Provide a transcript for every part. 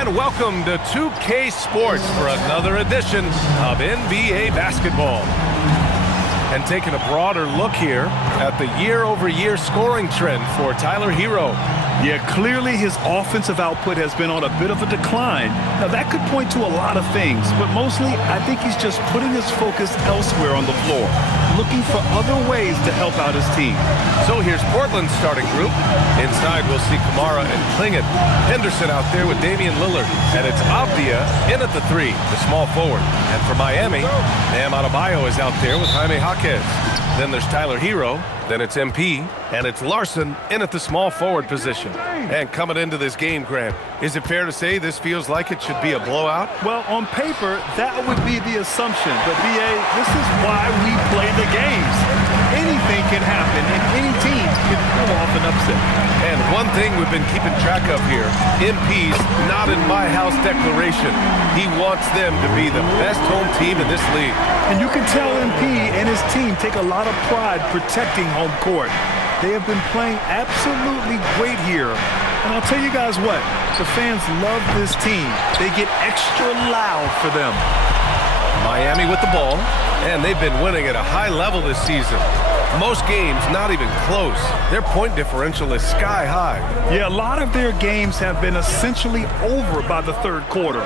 and welcome to 2K Sports for another edition of NBA basketball. And taking a broader look here at the year-over-year scoring trend for Tyler Hero. Yeah, clearly his offensive output has been on a bit of a decline. Now, that could point to a lot of things, but mostly I think he's just putting his focus elsewhere on the floor, looking for other ways to help out his team. So here's Portland's starting group. Inside, we'll see Kamara and Klingon. Henderson out there with Damian Lillard. And it's Avdia in at the 3, the small forward. And for Miami, Bam Adebayo is out there with Jaime Jaquez. Then there's Tyler Hero. Then it's MP, and it's Larson in at the small forward position. And coming into this game, Grant, is it fair to say this feels like it should be a blowout? Well, on paper, that would be the assumption. But, B.A., this is why we play the games. Anything can happen, and any team can pull off an upset. And one thing we've been keeping track of here, MP's not in my house declaration. He wants them to be the best home team in this league. And you can tell MP and his team take a lot of pride protecting home court. They have been playing absolutely great here. And I'll tell you guys what, the fans love this team. They get extra loud for them. Miami with the ball, and they've been winning at a high level this season. Most games not even close. Their point differential is sky high. Yeah, a lot of their games have been essentially over by the third quarter.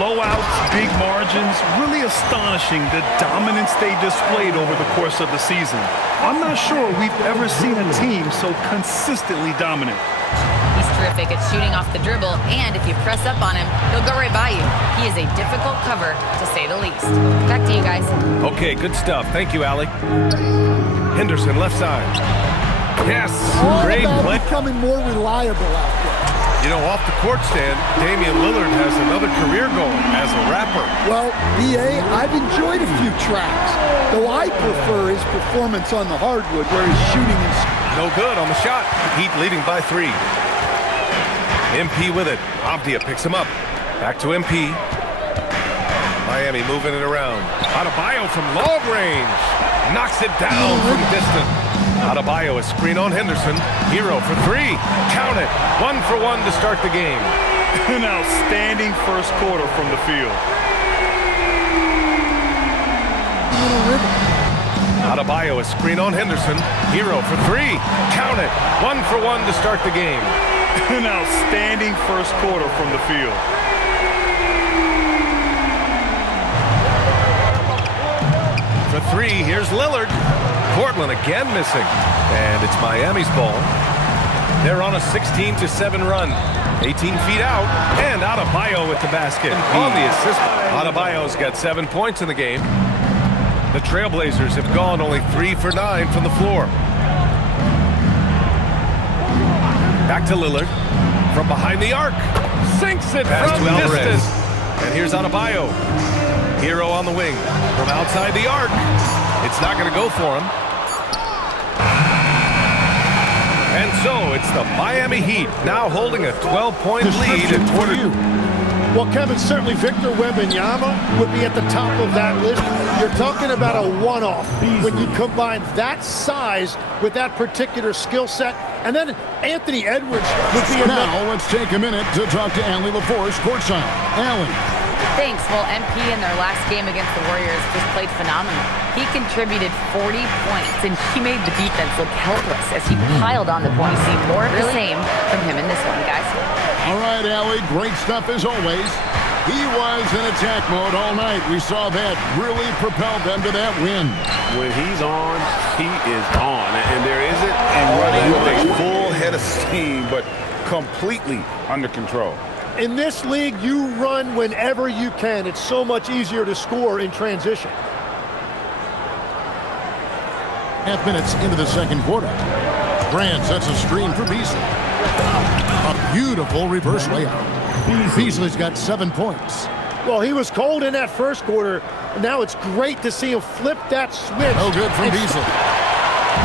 Blowouts, big margins, really astonishing the dominance they displayed over the course of the season. I'm not sure we've ever seen a team so consistently dominant. He's terrific at shooting off the dribble, and if you press up on him, he'll go right by you. He is a difficult cover, to say the least. Back to you guys. Okay, good stuff. Thank you, Allie. Henderson, left side. Yes, great play. Becoming more reliable out there. You know, off the court stand, Damian Lillard has another career goal as a rapper. Well, B.A., I've enjoyed a few tracks, though I prefer his performance on the hardwood where he's shooting and... No good on the shot. Heat leading by 3. MP with it. Avdia picks him up. Back to MP. Miami moving it around. Adebayo from long range. Knocks it down from distance. Adebayo, a screen on Henderson. Hero for 3. Count it. 1 for 1 to start the game. An outstanding first quarter from the field. Adebayo, a screen on Henderson. Hero for 3. Count it. 1 for 1 to start the game. An outstanding first quarter from the field. For 3, here's Lillard. Portland again missing. And it's Miami's ball. They're on a 16-7 run. 18 feet out. And Adebayo with the basket. On the assist. Adebayo's got 7 points in the game. The Trailblazers have gone only 3 for 9 from the floor. Back to Lillard. From behind the arc. Sinks it from distance. And here's Adebayo. Hero on the wing. From outside the arc. It's not going to go for him. And so it's the Miami Heat now holding a 12-point lead in quarter 2. Well, Kevin, certainly Victor Wembanyama would be at the top of that list. You're talking about a one-off when you combine that size with that particular skill set. And then Anthony Edwards would be enough. Now let's take a minute to talk to Allie LaForce courtside. Allie. Thanks. Well, MP in their last game against the Warriors just played phenomenal. He contributed 40 points, and he made the defense look helpless as he piled on the points. See more of the same from him in this one, guys. All right, Allie, great stuff as always. He was in attack mode all night. We saw that really propelled them to that win. When he's on, he is on. And there isn't running with a full head of steam, but completely under control. In this league, you run whenever you can. It's so much easier to score in transition. Half minutes into the second quarter. Grant sets a screen for Beasley. A beautiful reverse layup. Beasley's got 7 points. Well, he was cold in that first quarter. And now it's great to see him flip that switch. No good from Beasley.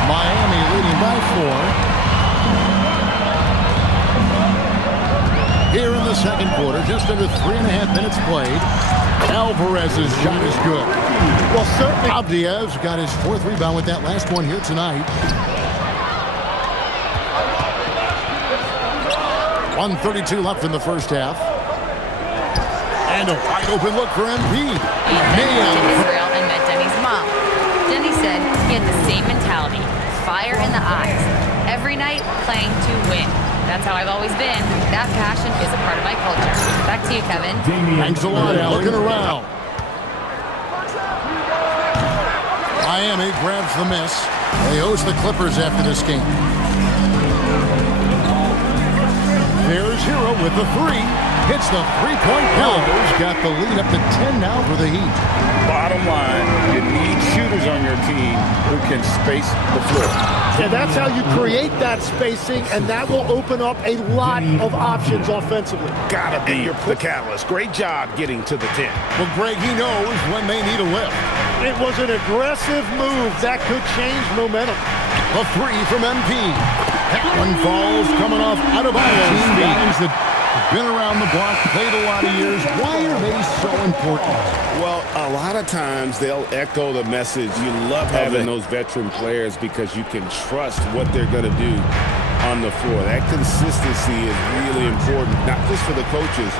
Miami leading by 4. Here in the second quarter, just under 3.5 minutes played. Alvarez's shot is good. Well, certainly. Avdia's got his 4th rebound with that last one here tonight. 1:32 left in the first half. And a wide open look for MP. He went to Israel and met Denny's mom. Denny said he had the same mentality, fire in the eyes. Every night, playing to win. That's how I've always been. That passion is a part of my culture. Back to you, Kevin. Thanks a lot, Al. Looking around. Miami grabs the miss. They host the Clippers after this game. There's Hero with the three. Hits the three-point Pillars. Got the lead up to 10 now for the Heat. Bottom line, you need shooters on your team who can space the floor. And that's how you create that spacing, and that will open up a lot of options offensively. Gotta be the catalyst. Great job getting to the 10. Well, Greg, he knows when they need a lift. It was an aggressive move that could change momentum. A three from MP. That one falls coming off out of bounds. Guys that have been around the block, played a lot of years. Why are they so important? Well, a lot of times they'll echo the message. You love having those veteran players because you can trust what they're going to do on the floor. That consistency is really important, not just for the coaches,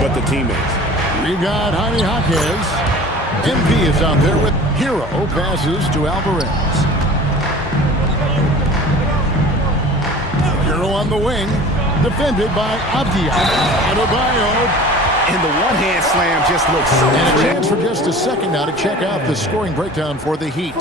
but the teammates. We got Jaime Jaquez. MP is out there with Hero. Passes to Alvarez. Hero on the wing. Defended by Avdia. Adebayo. And the one-hand slam just looks so And a chance for just a second now to check out the scoring breakdown for the Heat.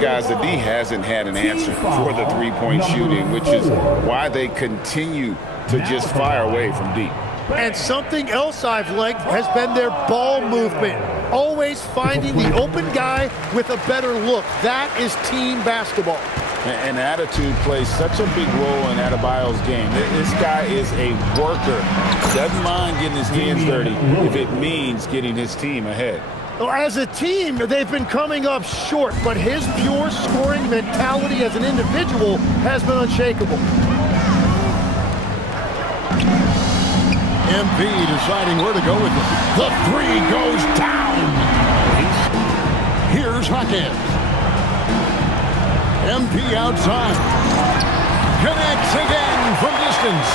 Guys, the D hasn't had an answer for the three-point shooting, which is why they continue to just fire away from deep. And something else I've liked has been their ball movement. Always finding the open guy with a better look. That is team basketball. And attitude plays such a big role in Adebayo's game. This guy is a worker. Doesn't mind getting his hands dirty if it means getting his team ahead. Well, as a team, they've been coming up short, but his pure scoring mentality as an individual has been unshakable. MP deciding where to go with it. The three goes down. Here's Jaquez. MP outside. Connects again from distance.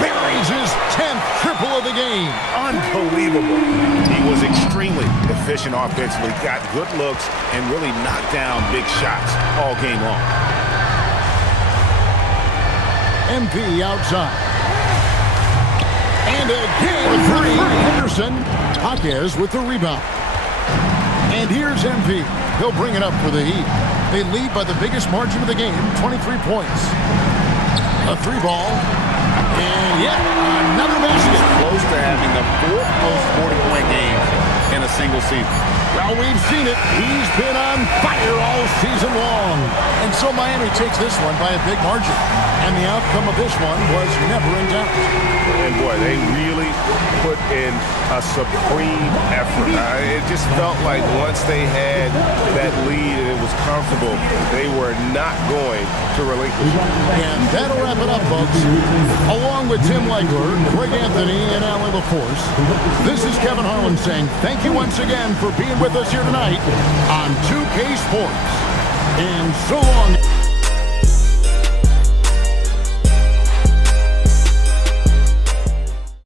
Buries his 10th triple of the game. Unbelievable. He was extremely efficient offensively, got good looks, and really knocked down big shots all game long. MP outside. And again, three. Henderson. Jaquez with the rebound. And here's MP. He'll bring it up for the Heat. They lead by the biggest margin of the game, 23 points. A three ball. And yet another basket. Close to having the fourth most 40-point games in a single season. Well, we've seen it. He's been on fire all season long. And so Miami takes this one by a big margin. And the outcome of this one was never in doubt. And boy, they really put in a supreme effort. It just felt like once they had that lead and it was comfortable, they were not going to relinquish it. And that'll wrap it up, folks. Along with Tim Legler, Greg Anthony, and Alan LaForce, this is Kevin Harlan saying thank you once again for being with us here tonight on 2K Sports. And so long.